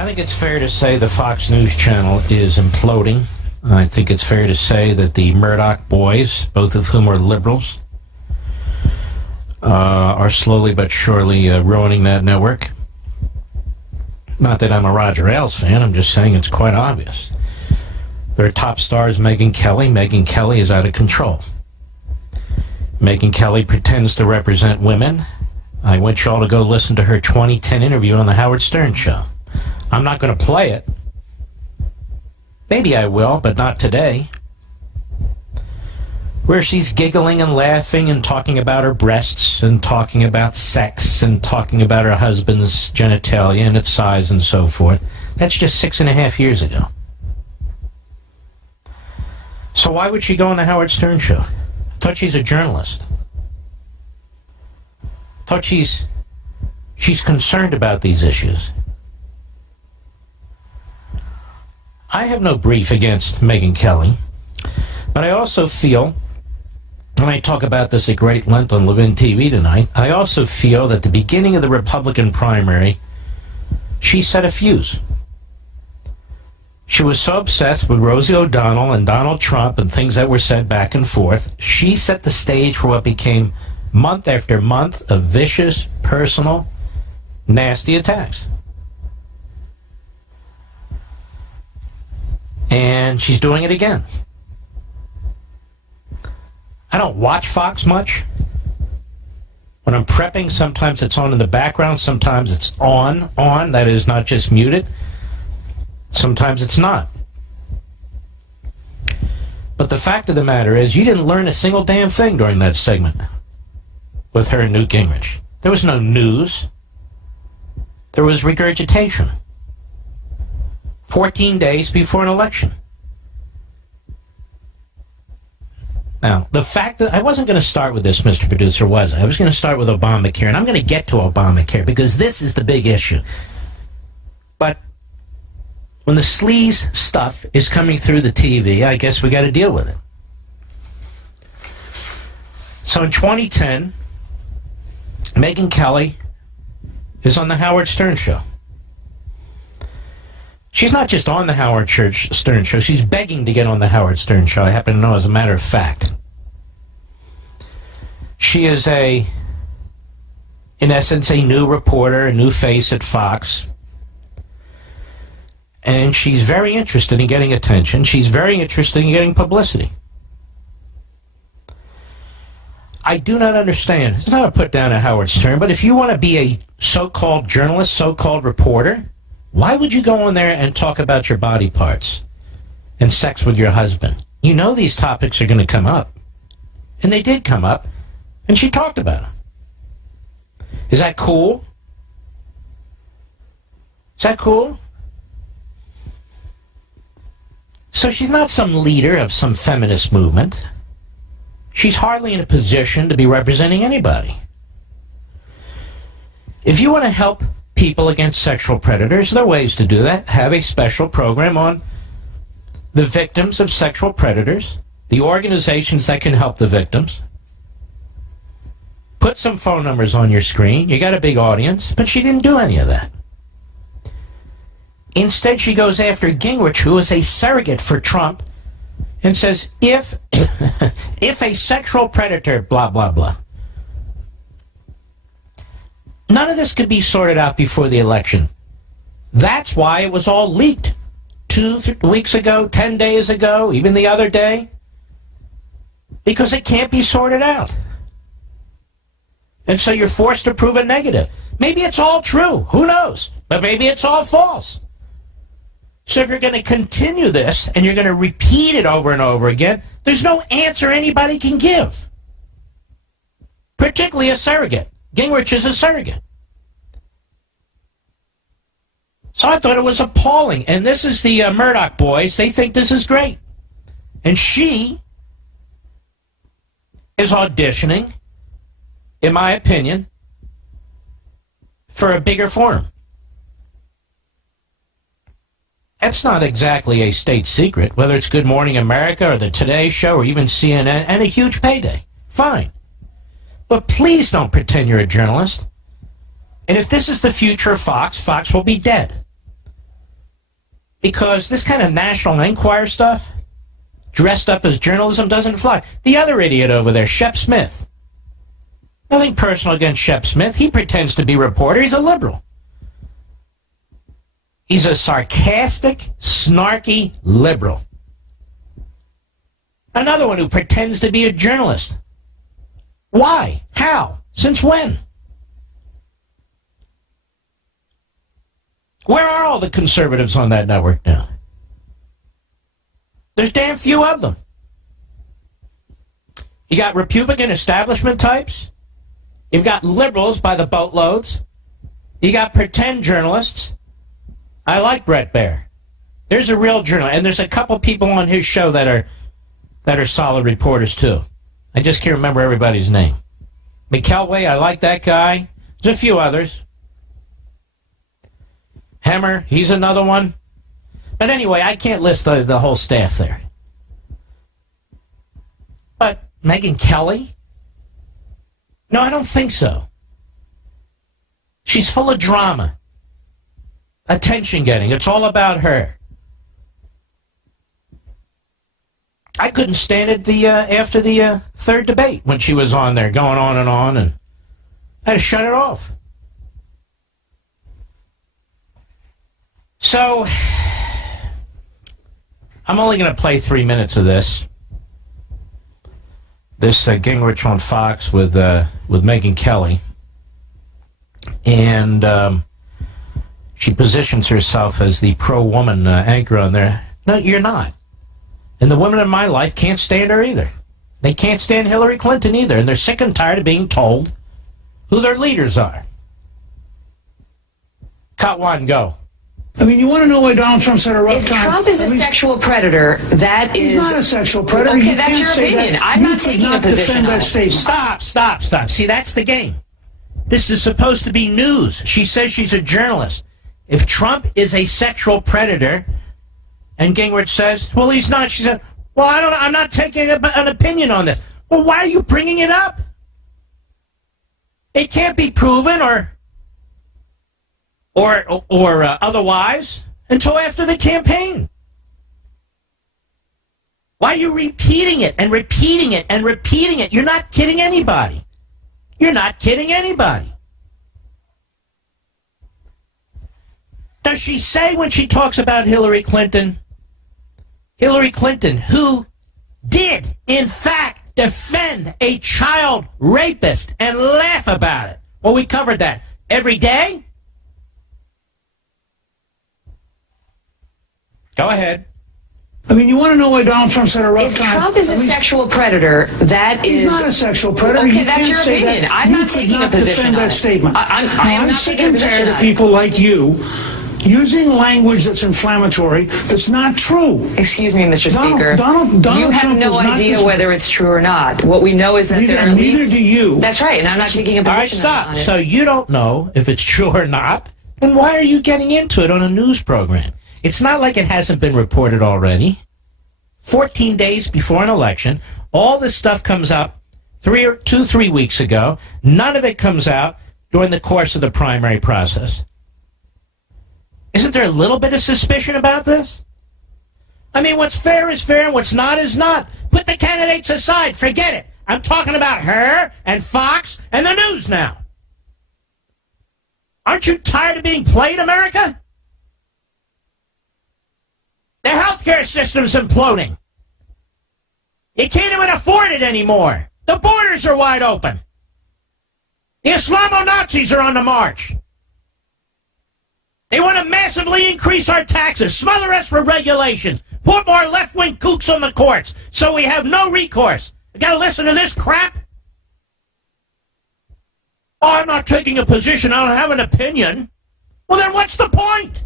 I think it's fair to say the Fox News channel is imploding. I think it's fair to say that the Murdoch boys, both of whom are liberals, are slowly but surely ruining that network. Not that I'm a Roger Ailes fan, I'm just saying it's quite obvious. Their top star is Megyn Kelly. Megyn Kelly is out of control. Megyn Kelly pretends to represent women. I want you all to go listen to her 2010 interview on the Howard Stern Show. I'm not going to play it. Maybe I will, but not today. Where she's giggling and laughing and talking about her breasts and talking about sex and talking about her husband's genitalia and its size and so forth. That's just 6.5 years ago. So why would she go on the Howard Stern Show? I thought she's a journalist. I thought she's concerned about these issues. I have no brief against Megyn Kelly, but I also feel, and I talk about this at great length on Levin TV tonight, I also feel that at the beginning of the Republican primary, she set a fuse. She was so obsessed with Rosie O'Donnell and Donald Trump and things that were said back and forth, she set the stage for what became month after month of vicious, personal, nasty attacks. And she's doing it again. I don't watch Fox much. When I'm prepping, sometimes it's on in the background, sometimes it's on, that is not just muted. Sometimes it's not. But the fact of the matter is, you didn't learn a single damn thing during that segment with her and Newt Gingrich. There was no news. There was regurgitation. 14 days before an election. Now, the fact that I wasn't going to start with this, Mr. Producer, was I? I was going to start with Obamacare, and I'm going to get to Obamacare because this is the big issue. But when the sleaze stuff is coming through the TV, I guess we got to deal with it. So in 2010, Megyn Kelly is on the Howard Stern Show. She's not just on the Howard Stern Show, she's begging to get on the Howard Stern Show. I happen to know as a matter of fact. She is in essence, a new reporter, a new face at Fox. And she's very interested in getting attention. She's very interested in getting publicity. I do not understand. It's not a put down at Howard Stern, but if you want to be a so-called journalist, so-called reporter, why would you go on there and talk about your body parts and sex with your husband? You know these topics are going to come up. And they did come up, and she talked about them. Is that cool? Is that cool? So she's not some leader of some feminist movement. She's hardly in a position to be representing anybody. If you want to help people against sexual predators, there are ways to do that. Have a special program on the victims of sexual predators, the organizations that can help the victims. Put some phone numbers on your screen. You got a big audience, but she didn't do any of that. Instead, she goes after Gingrich, who is a surrogate for Trump, and says, if a sexual predator, blah, blah, blah. None of this could be sorted out before the election. That's why it was all leaked 2 weeks ago, 10 days ago, even the other day. Because it can't be sorted out. And so you're forced to prove a negative. Maybe it's all true. Who knows? But maybe it's all false. So if you're going to continue this and you're going to repeat it over and over again, there's no answer anybody can give. Particularly a surrogate. Gingrich is a surrogate. So I thought it was appalling. And this is the Murdoch boys. They think this is great. And she is auditioning, in my opinion, for a bigger forum. That's not exactly a state secret, whether it's Good Morning America or the Today Show or even CNN, and a huge payday. Fine. But please don't pretend you're a journalist. And if this is the future of Fox, Fox will be dead. because this kind of National Enquirer stuff, dressed up as journalism, doesn't fly. The other idiot over there, Shep Smith. Nothing personal against Shep Smith. He pretends to be a reporter. He's a liberal. He's a sarcastic, snarky liberal. Another one who pretends to be a journalist. Why? How? Since when? Where are all the conservatives on that network now? There's damn few of them. You got Republican establishment types. You've got liberals by the boatloads. You got pretend journalists. I like Brett Baer. There's a real journalist, and there's a couple people on his show that are solid reporters too. I just can't remember everybody's name. McElway, I like that guy. There's a few others. Hemmer, he's another one. But anyway, I can't list the whole staff there. But Megyn Kelly? No, I don't think so. She's full of drama. Attention getting. It's all about her. I couldn't stand it after the third debate when she was on there going on, and I had to shut it off. So, I'm only going to play 3 minutes of this. This Gingrich on Fox with Megyn Kelly. And she positions herself as the pro-woman anchor on there. No, you're not. And the women in my life can't stand her either. They can't stand Hillary Clinton either. And they're sick and tired of being told who their leaders are. Cut one, go. I mean, you want to know why Donald Trump's had a rough time? If Trump is a sexual predator, that is... He's not a sexual predator. Okay, that's your opinion. I'm not taking a position on it. Stop. See, that's the game. This is supposed to be news. She says she's a journalist. If Trump is a sexual predator, and Gingrich says, well, he's not, she said, well, I'm not taking an opinion on this. Well, why are you bringing it up? It can't be proven or otherwise until after the campaign. Why are you repeating it and repeating it and repeating it? You're not kidding anybody. You're not kidding anybody. Does she say when she talks about Hillary Clinton, who did, in fact, defend a child rapist and laugh about it? Well, we covered that. Every day? Go ahead. I mean, you want to know why Donald Trump's had a rough time? If Trump is a sexual predator, that is... He's not a sexual predator. Okay, that's your opinion. I'm not taking a position on it. defend that statement. I'm sick and tired of people like you using language that's inflammatory, that's not true. Excuse me, Mr. Speaker. Donald you have Trump no idea whether it's true or not. What we know is that there are at least... Neither do you. That's right, and I'm not taking a position on it. All right, stop. On it. So you don't know if it's true or not, then why are you getting into it on a news program? It's not like it hasn't been reported already. 14 days before an election, all this stuff comes up 3 weeks ago. None of it comes out during the course of the primary process. Isn't there a little bit of suspicion about this? I mean, what's fair is fair and what's not is not. Put the candidates aside. Forget it. I'm talking about her and Fox and the news now. Aren't you tired of being played, America? The healthcare system's imploding. You can't even afford it anymore. The borders are wide open. The Islamo-Nazis are on the march. They want to massively increase our taxes, smother us with regulations, put more left-wing kooks on the courts, so we have no recourse. You got to listen to this crap? Oh, I'm not taking a position. I don't have an opinion. Well, then what's the point?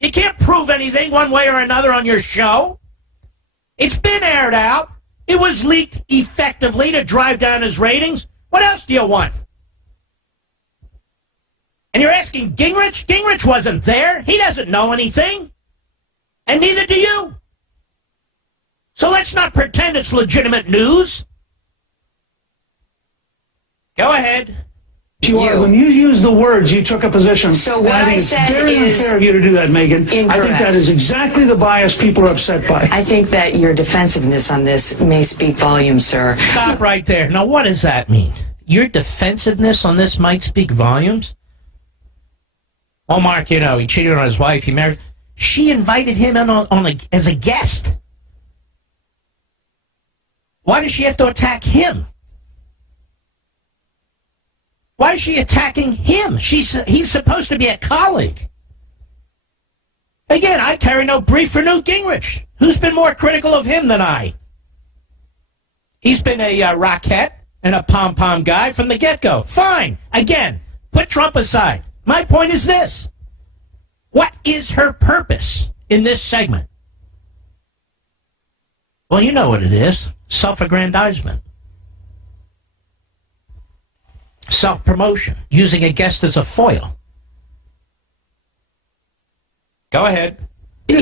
You can't prove anything one way or another on your show. It's been aired out. It was leaked effectively to drive down his ratings. What else do you want? And you're asking Gingrich? Gingrich wasn't there. He doesn't know anything. And neither do you. So let's not pretend it's legitimate news. Go ahead. When you use the words, you took a position. So what and I think I it's said very is unfair of you to do that, Megyn. I think incorrect. that is exactly the bias people are upset by. I think that your defensiveness on this may speak volumes, sir. Stop right there. Now, what does that mean? Your defensiveness on this might speak volumes? Oh, Mark, you know, he cheated on his wife. He married. She invited him in as a guest. Why does she have to attack him? Why is she attacking him? He's supposed to be a colleague. Again, I carry no brief for Newt Gingrich. Who's been more critical of him than I? He's been a rockette and a pom-pom guy from the get-go. Fine. Again, put Trump aside. My point is this. What is her purpose in this segment? Well, you know what it is. Self-aggrandizement. Self-promotion. Using a guest as a foil. Go ahead. No.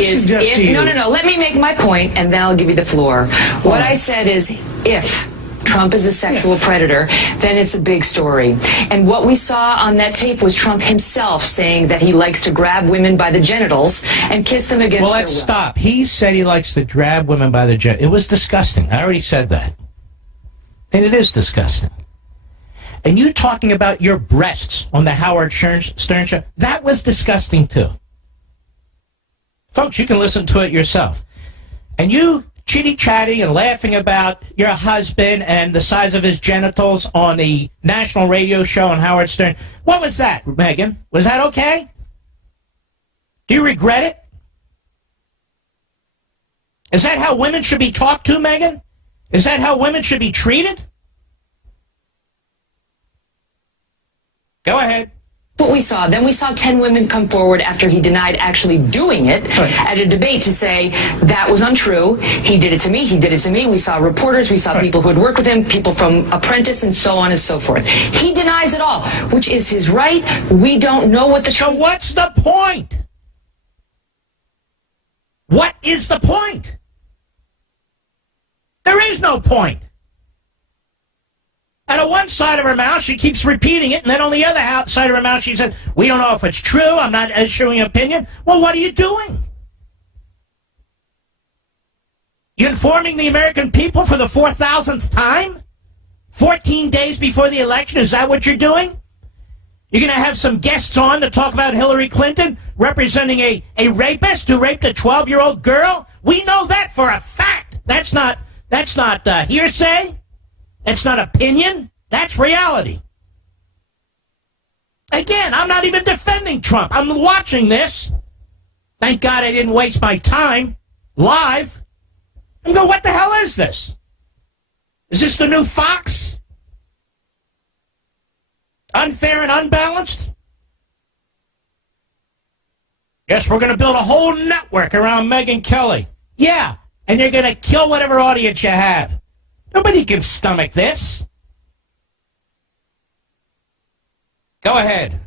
Let me make my point, and then I'll give you the floor. What I said is, if Trump is a sexual predator, then it's a big story. And what we saw on that tape was Trump himself saying that he likes to grab women by the genitals and kiss them against their will. Well, let's stop. He said he likes to grab women by the genitals. It was disgusting. I already said that. And it is disgusting. And you talking about your breasts on the Howard Stern show, that was disgusting too. Folks, you can listen to it yourself. And you chitty-chatty and laughing about your husband and the size of his genitals on the national radio show on Howard Stern. What was that, Megyn? Was that okay? Do you regret it? Is that how women should be talked to, Megyn? Is that how women should be treated? Go ahead. What we saw. Then we saw 10 women come forward after he denied actually doing it at a debate to say that was untrue. He did it to me. He did it to me. We saw reporters. We saw people who had worked with him, people from Apprentice, and so on and so forth. He denies it all, which is his right. We don't know what the So what's the point? What is the point? There is no point. And on one side of her mouth, she keeps repeating it, and then on the other side of her mouth, she said, we don't know if it's true, I'm not issuing an opinion. Well, what are you doing? You informing the American people for the 4,000th time? 14 days before the election, is that what you're doing? You're going to have some guests on to talk about Hillary Clinton representing a rapist who raped a 12-year-old girl? We know that for a fact. That's not hearsay. That's not opinion. That's reality. Again, I'm not even defending Trump. I'm watching this. Thank God I didn't waste my time live. I'm going, what the hell is this? Is this the new Fox? Unfair and unbalanced? Yes, we're going to build a whole network around Megyn Kelly. Yeah, and you're going to kill whatever audience you have. Nobody can stomach this. Go ahead.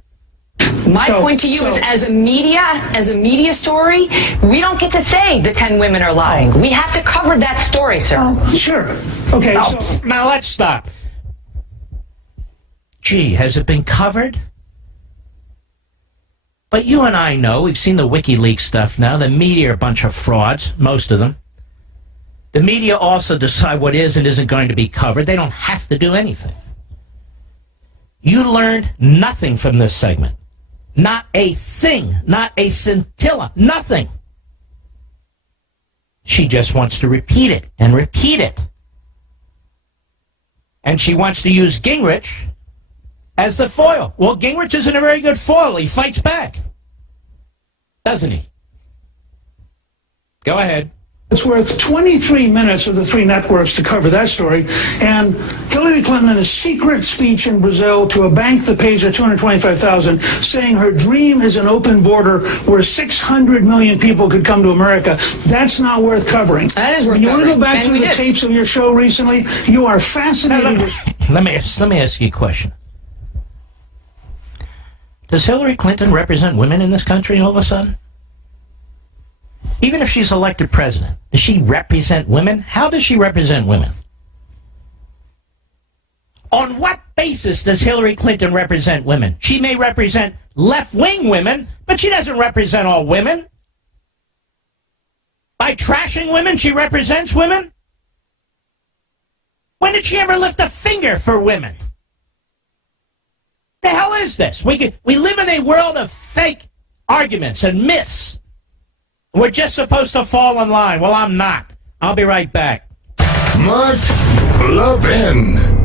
My point to you is, as a media story, we don't get to say the 10 women are lying. We have to cover that story, sir. Sure. Okay. Now let's stop. Gee, has it been covered? But you and I know, we've seen the WikiLeaks stuff now. The media are a bunch of frauds, most of them. The media also decide what is and isn't going to be covered. They don't have to do anything. You learned nothing from this segment. Not a thing. Not a scintilla. Nothing. She just wants to repeat it and repeat it. And she wants to use Gingrich as the foil. Well, Gingrich isn't a very good foil. He fights back. Doesn't he? Go ahead. It's worth 23 minutes of the three networks to cover that story. And Hillary Clinton, in a secret speech in Brazil to a bank that pays her $225,000, saying her dream is an open border where 600 million people could come to America. That's not worth covering. That is worth covering. You want to go back and through the tapes of your show recently? You are fascinating. Let me ask you a question. Does Hillary Clinton represent women in this country all of a sudden? Even if she's elected president, does she represent women? How does she represent women? On what basis does Hillary Clinton represent women? She may represent left-wing women, but she doesn't represent all women. By trashing women, she represents women? When did she ever lift a finger for women? The hell is this? We live in a world of fake arguments and myths. We're just supposed to fall in line. Well, I'm not. I'll be right back. Mark Levin.